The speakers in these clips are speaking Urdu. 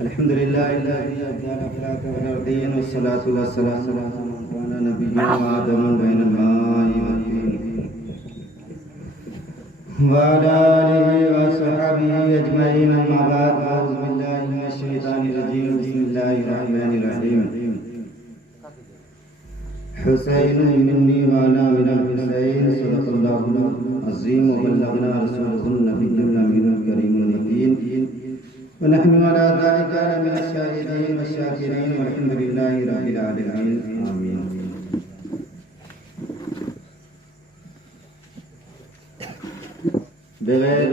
الحمد لله الذي أبدى الأفلاك والأرضين والصلاة والسلام على نبينا وآدم بين الماء والطين وعلى آله وصحبه أجمعين. أما بعد، أعوذ بالله من الشيطان الرجيم. بسم الله الرحمن الرحيم. حسين مني وأنا من الحسين. صدق الله العظيم وبلغنا رسوله النبي الأمين الكريم المكين. ونحن على ذلك من الشاهدين والشاكرين والحمد لله رب العالمين. آمين. بغیر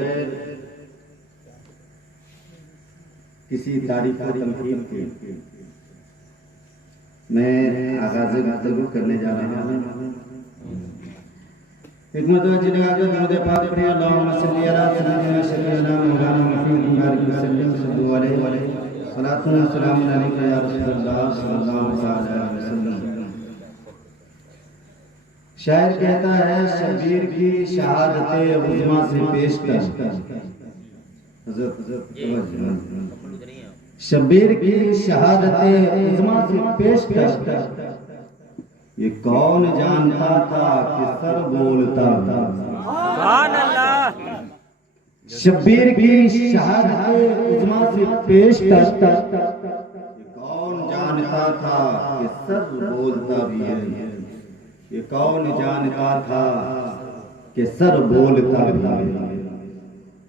کسی تعریف و تمہید کے میں آغاز گفتگو کرنے جا رہا ہوں. حکمت و جلال درود پاک پر اللهم صل علی سیدنا شفیعنا مولانا محمد بارک وسلم صلی اللہ علیہ صلاۃ و سلام علیک یا رسول اللہ صلی اللہ علیہ وسلم. شاعر کہتا ہے شبیر کی شہادت عظمیٰ سے پیش کر. شبیر کی شہادت عظمیٰ سے پیش کر یہ کون جانتا تھا کہ سر بولتا تھا. سبحان اللہ. شبیر کی شہادت عظمیٰ سے پیش کر یہ کون جانتا تھا کہ سر بولتا بھی ہے. یہ کون جانتا تھا کہ سر بولتا بھی ہے.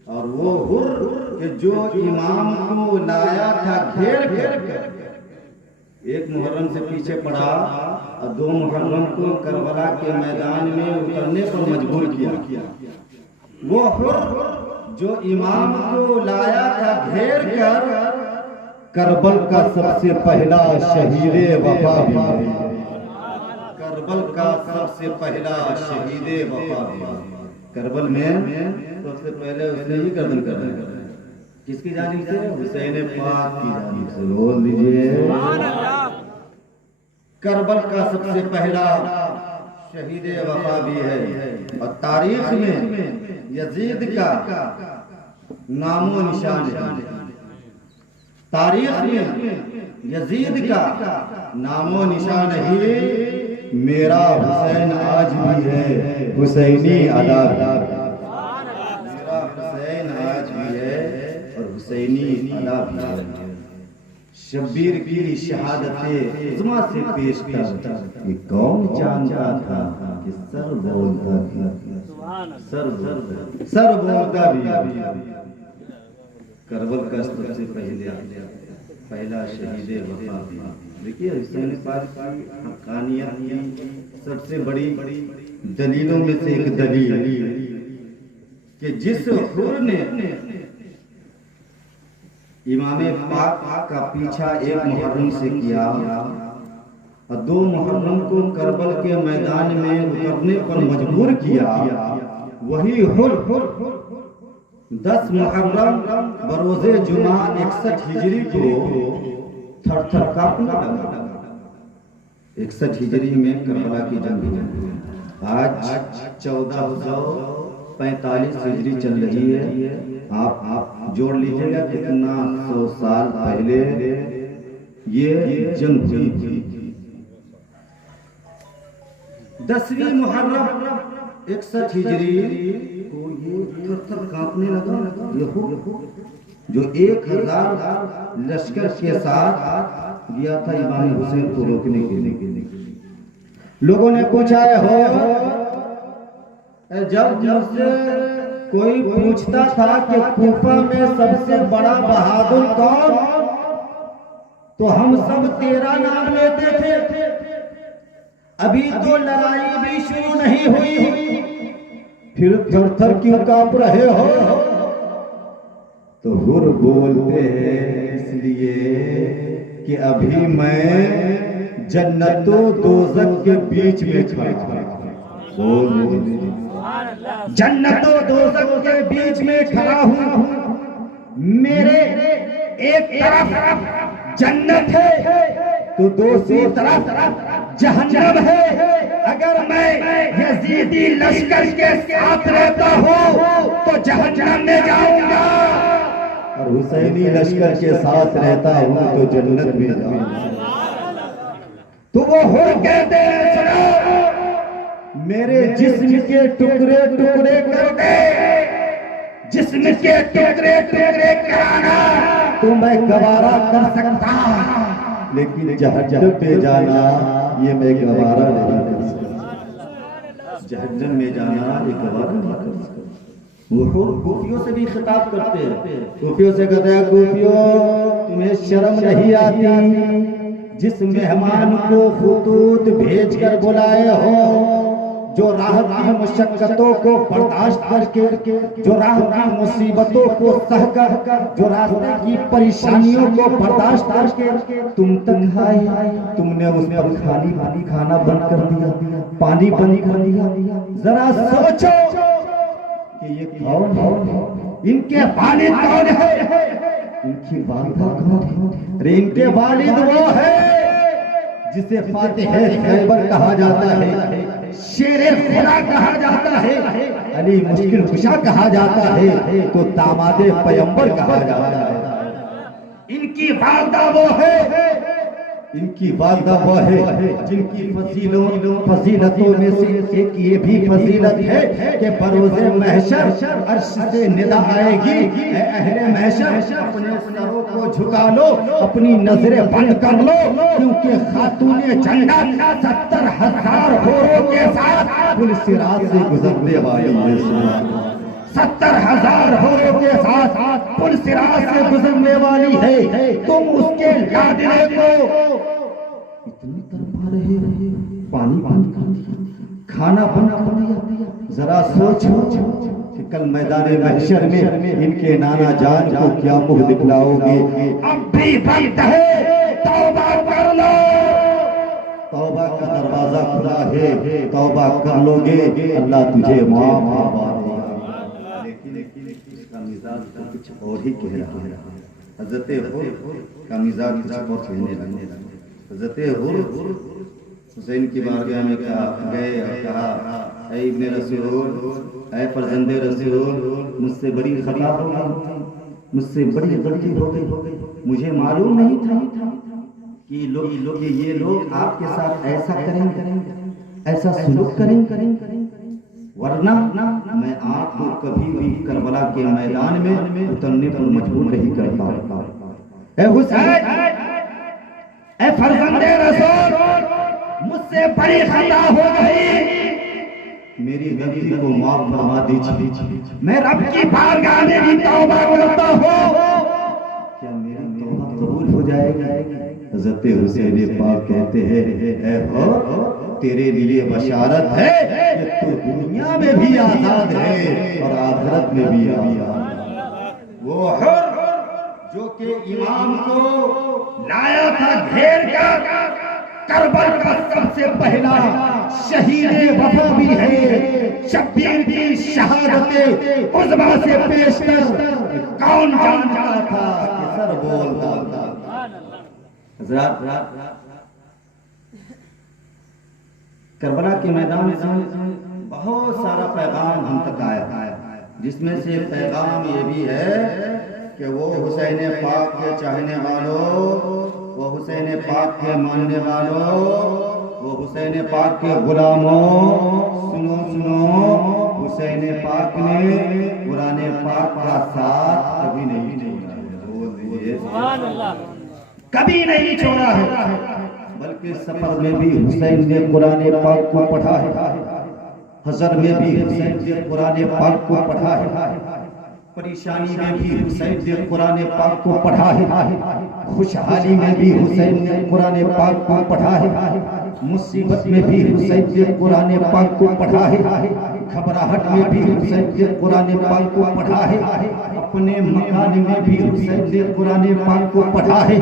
اور وہ حر کہ جو امام کو لایا تھا گھیر کر ایک محرم سے پیچھے پڑا اور 2 محرم کو کربلا کے میدان میں اترنے پر مجبور کیا. وہ حر جو امام کو لایا تھا گھیر کر کربل کا سب سے پہلا شہید وفا بھی ہے. کربل کا سب سے پہلا شہید وفا بھی ہے. کربل میں سب سے پہلے اس نے ہی گردن کر رہا ہے. کس کی جانب سے؟ حسین پاک کی جانب سے. بول دیجئے کربل کا سب سے پہلا شہید وفا بھی ہے. اور تاریخ میں یزید کا نام و نشان ہے. تاریخ میں یزید کا نام و نشان ہی میرا حسین آج بھی ہے. حسینی ادا میرا حسین آج بھی ہے اور حسینی ادا بھی ہے. شبیر کی شہادت عظمیٰ سے پیش کر یہ کون جانتا تھا کہ سر بولتا بھی. سر بولتا بھی. کربل کا سب سے پہلا شہید وفا بھی. دیکھیے حسین پاک کی حقانیت کی سب سے بڑی دلیلوں میں سے ایک دلیل کہ جس حر نے امام پاک کا پیچھا 1 محرم سے کیا اور 2 محرم کو کربل کے میدان میں اترنے پر مجبور کیا، وہی حر 10 محرم بروز جمعہ 61 ہجری کو تھر تھر کانپنے لگا. 61 ہجری میں کربلا کی جنگ ہوئی. آج 1445 ہجری چل رہی ہے. آپ جوڑ لیجئے گا کتنا 100 سال پہلے یہ جنگ ہوئی. 10ویں محرم 61 ہجری کو یہ تھر تھر کانپنے لگا. جو 1000 لشکر کے ساتھ گیا تھا امام حسین کو روکنے کے لیے. لوگوں نے پوچھا ہے جب مجھ سے کوئی پوچھتا تھا کہ کوفہ میں سب سے بڑا بہادر کون، تو ہم سب تیرا نام لیتے تھے. ابھی تو لڑائی بھی شروع نہیں ہوئی پھر تھر تھر کیوں کانپ رہے ہو. تو حر بولتے ہیں اس لیے کہ ابھی میں جنت و دوزخ کے بیچ میں کھڑا ہوں. جنت و دوزخ کے بیچ میں کھڑا ہوں. میرے ایک طرف جنت ہے تو دوسری طرف جہنم ہے. اگر میں یزیدی لشکر کے ساتھ رہتا ہوں تو جہنم میں جاؤں گا. اور حسینی لشکر کے ساتھ رہتا ہوں تو جنت میں جاؤں. تو وہ حور کہتے ہیں سنو میرے جسم کے ٹکڑے ٹکڑے کر دے, جسم کے ٹکڑے ٹکڑے کرانا تو میں گوارا کر سکتا, لیکن جہنم پہ جانا یہ میں گوارا نہیں کر سکتا. جہنم میں جانا یہ گوارا نہیں کر سکتا. وہ کوفیوں سے بھی خطاب کرتے ہیں, کوفیوں سے کہتے ہیں کوفیوں تمہیں شرم نہیں آتی جس مہمان کو خطوط بھیج کر بلائے ہو, جو راہ کی مشقتوں کو برداشت کر کے, جو راہ کی مصیبتوں کو سہ کر, جو راستے کی پریشانیوں کو برداشت کر کے تم تک آئے, تم نے اس پر کھانا بند کر دیا, پانی بند کر دیا. ذرا سوچو کہ یہ کون ہے, ان کے والد کون ہے, ان کی والدہ کون ہے؟ ارے ان کے والد وہ ہے جسے فاتح خیبر کہا جاتا ہے, شیر خدا کہا جاتا ہے, علی مشکل کشا کہا جاتا ہے, تو داماد پیغمبر کہا جاتا ہے. ان کی والدہ وہ ہے, ان کی والدہ وہ ہے جن کی فضیلتوں میں سے ایک یہ بھی فضیلت ہے کہ بروز محشر عرش سے ندا آئے گی, اے اہل محشر اپنے سروں کو جھکا لو, اپنی نظریں بند کر لو, کیونکہ خاتون جنت 70,000 حوروں کے ساتھ پل صراط سے گزرنے والی ہے. 70,000 حوروں کے ساتھ پل صراط سے گزرنے والی ہے. تم اس کے لادنے کو اتنی تڑپا رہے, پانی بند کر دیا, کھانا بند کر دیا. ذرا سوچو کہ کل میدان محشر میں ان کے نانا جان کو کیا منہ دکھلاؤ گے. اب بھی وقت ہے, توبہ کر لو, توبہ کا دروازہ کھلا ہے, توبہ کر لو گے اللہ تجھے معاف فرما دے گا. اس کا مزاج کچھ اور ہی کہہ رہا ہے. حضرت حر کا مزاج کچھ اور کہنے لگا. حضرت حر حسین کی بارگاہ میں گئے اور کہا اے ابن رسول, اے فرزند رسول, مجھ سے بڑی خطا ہو گئی, مجھ سے بڑی غلطی ہو گئی. مجھے معلوم نہیں تھا کہ یہ لوگ آپ کے ساتھ ایسا کریں گے, ایسا سلوک کریں گے, ورنہ میں آپ کو کبھی بھی کربلا کے میدان میں اترنے پر مجبور نہیں کرتا. اے حسین, اے فرزند رسول, مجھ سے بڑی خطا ہو گئی, میری غلطی کو معاف فرما دیجیے. میں رب کی بارگاہ میں بھی توبہ کرتا ہوں, کیا میری توبہ قبول ہو جائے گی؟ حضرت حسین پاک کہتے ہیں اے حر تیرے لیے بشارت ہے کہ تو دنیا میں بھی آزاد ہے اور آخرت میں بھی آزاد. وہ حر جو کہ امام کو لایا تھا گھیر کر, کربل کا سب سے پہلا شہید وفا بھی ہے, شبیر کی شہادت عظمیٰ سے پیش کر کون جانتا تھا کہ سر بولتا تھا. حضرات کربلا کے میدان سے بہت سارا پیغام ہم تک آیا, جس میں سے پیغام یہ بھی ہے کہ وہ حسین پاک کے چاہنے والوں, وہ حسین پاک کے ماننے والوں, وہ حسین پاک کے غلاموں, سنو سنو, حسین پاک نے قرآن پاک کا ساتھ کبھی نہیں چھوڑا, کبھی نہیں چھوڑا ہے, بلکہ سفر میں بھی حسین نے قرآن پاک کو پڑھا ہے, حضر میں بھی حسین نے قرآن پاک کو پڑھا ہے, پریشانی میں بھی حسین نے قرآن پاک کو پڑھا ہے, خوشحالی میں بھی حسین نے قرآن پاک کو پڑھا ہے, مصیبت میں بھی حسین نے قرآن پاک کو پڑھا ہے, گھبراہٹ میں بھی حسین نے قرآن پاک کو پڑھا ہے, اپنے مکان میں بھی حسین نے قرآن پاک کو پڑھا ہے,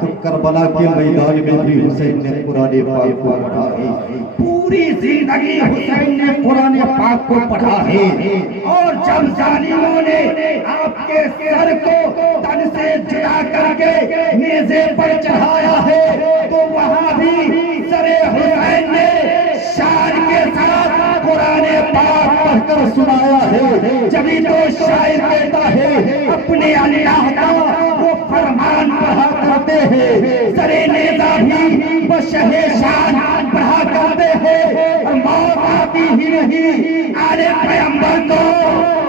تو کربلا کے میدان میں بھی حسین نے قرآن پاک کو پڑھا ہے. پوری زندگی حسین نے قرآن پاک کو پڑھا ہے, اور جب ظالموں نے آپ کے سر کو تن سے جدا کر کے نیزے پر چڑھایا ہے, تو وہاں بھی سر حسین نے شان کے ساتھ قرآن پاک پڑھ کر سنایا ہے، جبھی تو شاعر کہتا ہے اپنے اللہ کا وہ فرمان پڑھا کرتے ہیں، سرے نیزہ بھی وہ شہ شان پڑھا کرتے ہیں، اور موت آتی ہی نہیں آل پیغمبر کو،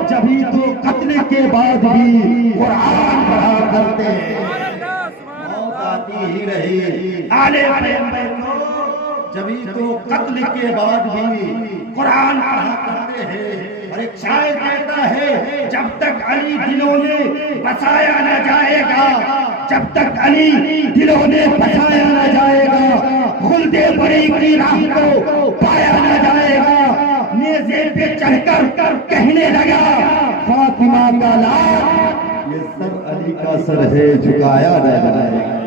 جبھی تو قتل کے بعد بھی قرآن پڑھا کرتے ہیں، موت آتی ہی رہی آل پیغمبر کو، جبھی تو قتل کے بعد بھی قرآن پڑھا کرتے ہیں۔ اور ایک شاعر کہتا ہے جب تک علی دلوں میں بسایا نہ جائے گا، جب تک علی دلوں میں بسایا نہ جائے گا، خلد بری کی راہ کو پایا نہ جائے گا، نیزے پہ چڑھ کر کہنے لگا فاطمہ کا لال، یہ سر علی کا سر ہے جھکایا نہ جائے گا،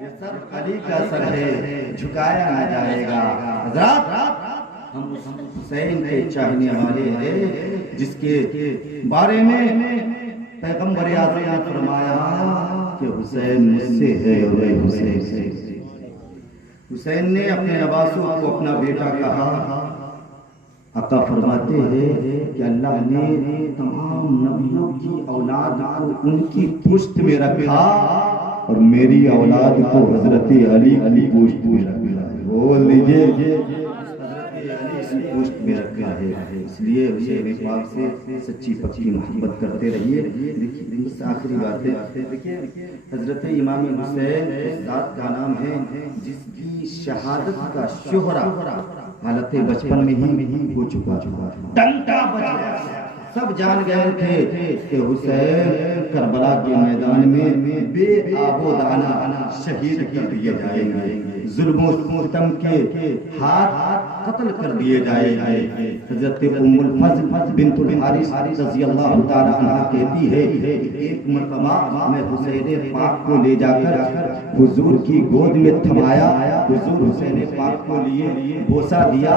یہ سر علی کا سر ہے جھکایا نہ جائے گا۔ حضرات ہم حسین کے چاہنے والے ہیں، جس کے بارے میں پیغمبر اعظم نے فرمایا کہ حسین مجھ سے ہے اور میں حسین سے۔ حسین نے اپنے نواسوں کو اپنا بیٹا کہا۔ آقا فرماتے ہیں کہ اللہ نے تمام نبیوں کی اولاد کو ان کی پشت میں رکھا اور میری اولاد کو حضرت علی پشت میں رکھا ہے، بول دیجئے پشت میں رکھا ہے، اس لیے حسین پاک سے سچی پکی محبت کرتے رہیے۔ دیکھیے آخری بات ہے، دیکھیے حضرت امام حسین اس ذات کا نام ہے جس کی شہادت کا شہرہ حالت بچپن میں ہی ہو چکا، ڈنکا بج گیا، سب جان گئے تھے کہ حسین کربلا کے میدان میں بے آب و دانہ شہید کر دیے جائیں گے، ظلم و ستم کے ہاتھ قتل کر دیے جائیں گے۔ حضرت ام الفضل بنت الحارث رضی اللہ تعالی عنہ کہتی ہے ایک مرتبہ میں حسین پاک کو لے جا کر حضور کی گود میں تھمایا، حضور حسین پاک کو لیے بوسہ دیا،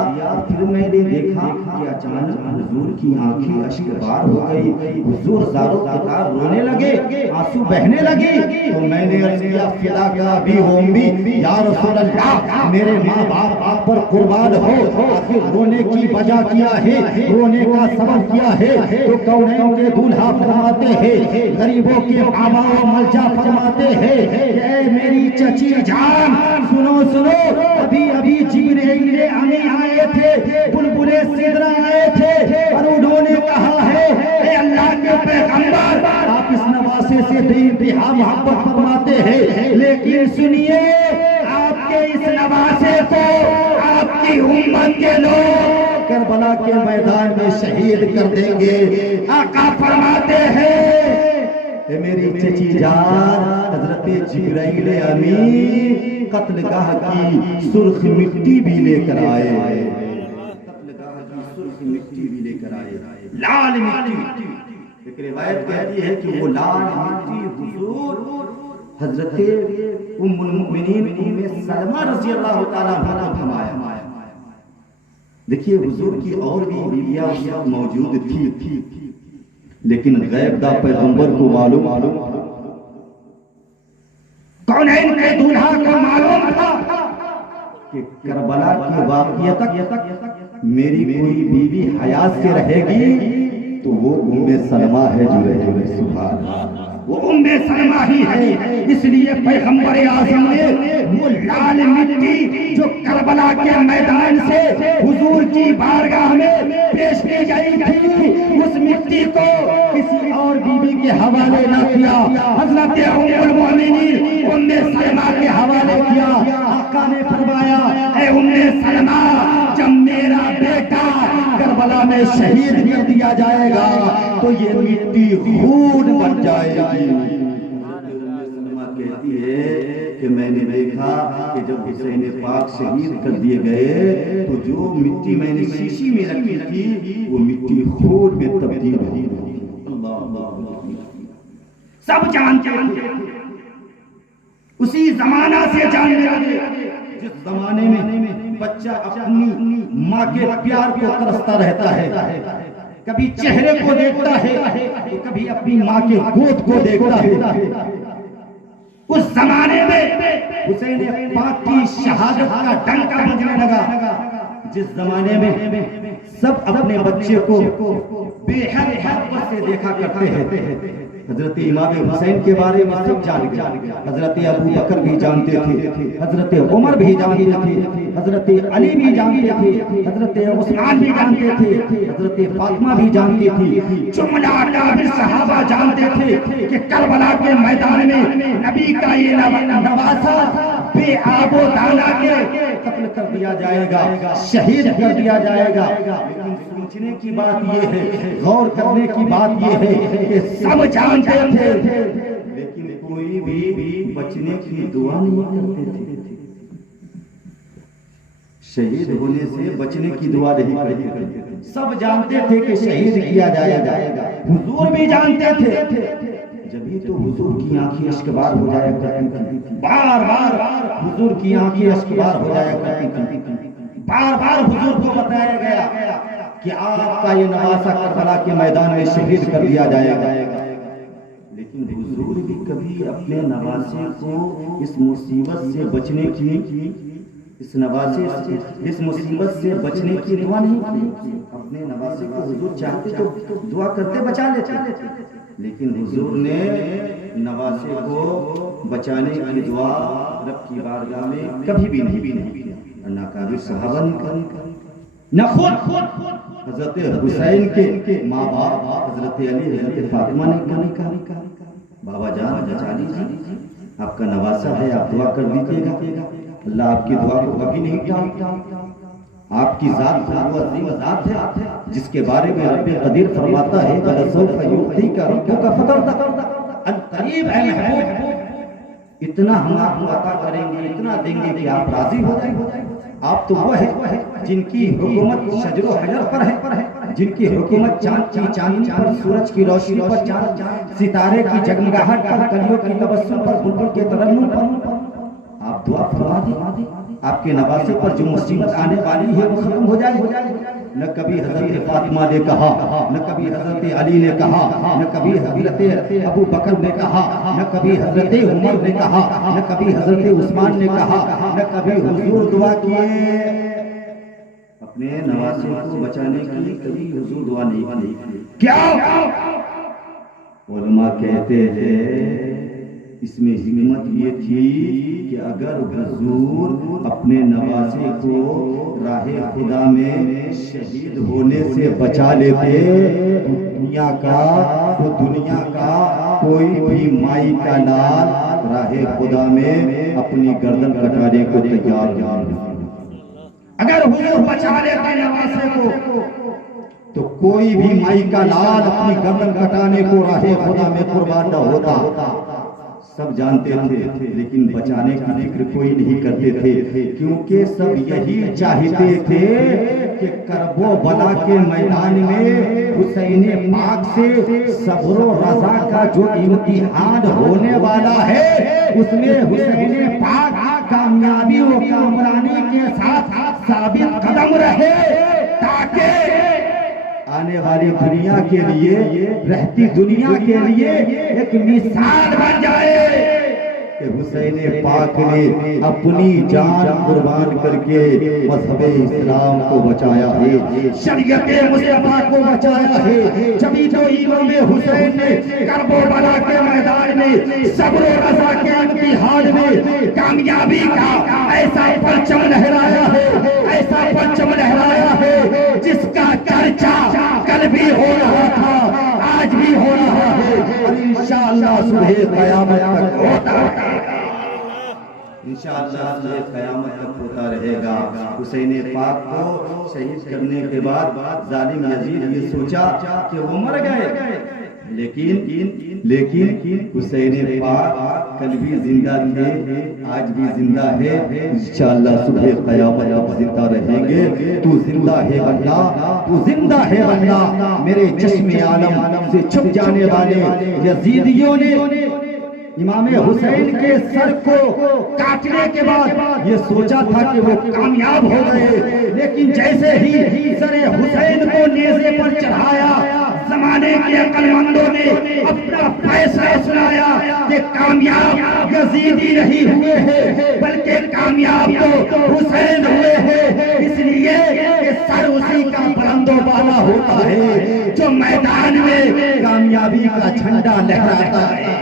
پھر میں نے دیکھا کہ اچانک حضور کی آنکھیں اشکبار ہو گئی، حضور زارو قطار رونے لگے، آنسو بہنے لگے، تو میں نے عرض کیا فدا کا بھی ہوں بھی یا رسول اللہ، میرے ماں باپ آپ پر قربان ہو، آخر رونے کی وجہ کیا ہے، رونے کا سبب کیا ہے؟ تو کونین کے دولہا فرماتے ہیں، غریبوں کے بابا و ملجا فرماتے ہیں کہ اے میری چچی جان سنو سنو، ابھی جبرائیل امین آئے تھے، بلبل سدرہ آئے تھے اور انہوں نے کہا ہے اے اللہ کے پیغمبر آپ اس نواسے سے بے انتہا محبت فرماتے ہیں، لیکن سنیے آپ کے اس نواسے کو آپ کی امت کے لوگ کربلا کے میدان میں شہید کر دیں گے۔ آقا فرماتے ہیں اے میری چچی جان، حضرت جبرائیل امین قتل گاہ کی سرخ مٹی بھی لے کر آئے، قتل گاہ کی سرخ مٹی بھی لے کر آئے، لال مٹی۔ ایک روایت کہتی ہے کہ وہ لال مٹی حضور حضرت ام المؤمنین ام سلمہ رضی اللہ تعالیٰ عنہ کو تھمایا۔ دیکھیے حضور کی اور بھی بیویاں موجود تھی، لیکن غیب دا پیغمبر کو معلوم، کونین کے دولہا کو معلوم تھا کہ کربلا کے واقعہ تک میری کوئی بیوی حیات سے رہے گی تو وہ ام سلمہ ہے جو رہے گی، سبحان اللہ، وہ ام سلمہ ہی ہے۔ اس لیے پیغمبر اعظم نے وہ لال مٹی جو کربلا کے میدان سے حضور کی بارگاہ میں پیش کی گئی تھی، اس مٹی کو کسی اور بیوی کے حوالے نہ کیا، حضرت ام المؤمنین ام سلمہ کے حوالے کیا۔ آقا نے فرمایا اے ام سلمہ جب میرا بیٹا کربلا میں شہید کر دیا جائے گا تو یہ مٹی خون بن جائے گی۔ کہتی ہے کہ میں نے دیکھا کہ جب حسین پاک شہید کر دیے گئے تو جو مٹی میں نے شیشی میں رکھی تھی وہ مٹی خون میں تبدیل ہوئی۔ سب جانتے ہیں، اسی زمانہ سے جاننے لگے جس زمانے میں بچہ اپنی ماں کے پیار کو ترستا رہتا ہے، کبھی چہرے کو دیکھتا ہے تو کبھی اپنی ماں کے گود کو دیکھتا ہے۔ اس زمانے میں حسین پاک کی شہادت کا ڈنکا بجنے لگا، جس زمانے میں سب اپنے بچے کو بے حد محبت سے دیکھا کرتے ہیں، حضرت امام حسین کے بارے میں سب جان گئے، حضرت ابو بکر بھی جانتے تھے، حضرت عمر بھی جانتے تھے، حضرت علی بھی جانتے تھے، حضرت عثمان بھی جانتے تھے، حضرت فاطمہ بھی جانتی تھی، جملہ کامل صحابہ جانتے تھے کہ کربلا کے میدان میں نبی کا یہ نواسہ بے آب و دانا کے قتل کر دیا جائے گا، شہید کر دیا جائے گا۔ لیکن سوچنے کی بات یہ ہے، غور کرنے کی بات یہ ہے کہ سب جانتے تھے لیکن کوئی بھی بچنے کی دعا نہیں کرتے تھے، شہید ہونے سے بچنے کی دعا نہیں کرتے تھے۔ سب جانتے تھے کہ شہید کیا جائے گا، حضور بھی جانتے تھے، جبھی تو حضور کی آنکھیں اشکبار ہو جایا کرتی تھی، بار بار حضور کی آنکھیں اشکبار ہو جایا کرتی تھی، بار بار حضور کو بتایا گیا کہ آپ کا یہ نواسہ کربلا کے میدان میں شہید کر دیا جائے گا، لیکن حضور بھی کبھی اپنے نواسے کو اس مصیبت سے بچنے کی اس مصیبت سے بچنے کی دعا نہیں کی۔ اپنے نواسے کو حضور چاہتے تو دعا کرتے بچا لیتے، لیکن حضور نے نواسے کو بچانے کی دعا رب کی بارگاہ میں کبھی بھی نہیں کیا، نہ کابر صحابہ نے کری، نہ خود حضرت حسین کے ماں باپ حضرت علی حضرت فاطمہ نے کہا بابا جان بچا لیجیے، آپ کا نواسہ ہے، آپ دعا کر دیجیے گا، اللہ آپ کی دعا کو کبھی نہیں ٹالتا۔ آپ کی ذات وہ عظیم ذات ہے جس کے بارے میں رب قدیر فرماتا ہے وَلَسَوْفَ يُعْطِيكَ رَبُّكَ فَتَرْضَىٰ، قریب ہے محبوب، اتنا ہم آپ کو عطا کریں گے، اتنا دیں گے کہ آپ راضی ہو جائیں گے۔ آپ تو وہ ہے جن کی حکومت شجر و حجر پر ہے، جن کی حکومت چاند کی چاندنی پر، سورج کی روشنی پر، ستارے کی جگمگاہٹ پر، کلیوں کی تبسم پر، بلبل کے ترنم پر۔ آپ دعا فرما دیں آپ کے نواسے پر جو مصیبت آنے والی ہے وہ ختم ہو جائے۔ نہ کبھی حضرت فاطمہ نے کہا، نہ کبھی حضرت علی نے کہا، نہ کبھی حضرت ابو بکر نے کہا، نہ کبھی حضرت عمر نے کہا، نہ کبھی حضرت عثمان نے کہا، نہ کبھی حضور دعا کیے اپنے نواسے کو بچانے کے لیے، کبھی حضور دعا نہیں کی۔ کیا علماء کہتے ہیں اس میں حکمت یہ تھی کہ اگر حضور اپنے نواسے کو راہ خدا میں شہید ہونے سے بچا لیتے تو دنیا کا کوئی بھی مائی کا لال راہ خدا میں اپنی گردن کٹانے کو تیار نہیں۔ اگر حضور بچا لیتے نواسے کو تو کوئی بھی مائی کا لال اپنی گردن کٹانے کو راہ خدا میں قربان نہ ہوتا۔ سب جانتے تھے لیکن بچانے کی فکر کوئی نہیں کرتے تھے، کیونکہ سب یہی چاہتے تھے کہ کرب و بلا کے میدان میں حسین پاک سے صبر و رضا کا جو امتحان ہونے والا ہے اس میں حسین پاک کامیابی و کامرانی کے ساتھ ثابت قدم رہے، تاکہ آنے والی دنیا کے لیے، رہتی دنیا کے لیے ایک مثال بن جائے کہ حسین پاک نے اپنی جان قربان کر کے مذہب اسلام کو بچایا ہے، شریعت مصطفیٰ کو بچایا ہے۔ جبھی تو امام حسین نے کرب و بلا کے میدان میں صبر و رضا کے امتحان میں کامیابی کا ایسا پرچم لہرایا ہے، ایسا پرچم لہرایا ہے جس کا چرچا کل بھی ہو رہا تھا، آج بھی ہو رہا ہے، اور انشاءاللہ صبح قیامت تک ہوتا رہے گا، انشاءاللہ صبح قیامت تک ہوتا رہے گا۔ حسین پاک کو شہید کرنے کے بعد ظالم یزید یہ سوچا کہ وہ مر گئے، لیکن حسین پاک کل بھی زندہ تھے، آج بھی زندہ ہے، انشاءاللہ صبح قیامت تک زندہ رہیں گے۔ تو زندہ ہے واللہ، تو زندہ ہے واللہ۔ میرے چشم عالم سے چھپ جانے والے یزیدیوں نے امام حسین کے سر کو کاٹنے کے بعد یہ سوچا تھا کہ وہ کامیاب ہو گئے، لیکن جیسے ہی سر حسین کو نیزے پر چڑھایا زمانے کے عقل مندوں نے اپنا فیصلہ سنایا کہ کامیاب یزید ہی نہیں ہوئے ہیں بلکہ کامیاب تو حسین ہوئے ہیں، اس لیے کہ سر اسی کا بلند و بالا ہوتا ہے جو میدان میں کامیابی کا جھنڈا لہراتا ہے،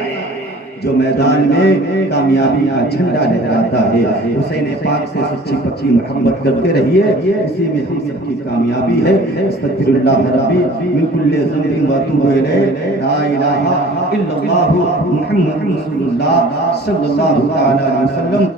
جو میدان میں کامیابی کا جھنڈا لہراتا ہے۔ حسین پاک سے سچی پکی محبت کرتے رہیے، اسی میں ہم سب کی کامیابی ہے۔ استغفر اللہ ربی من کل ذنب و اتوب الیہ، لا الہ الا اللہ محمد رسول اللہ صلی اللہ علیہ وسلم۔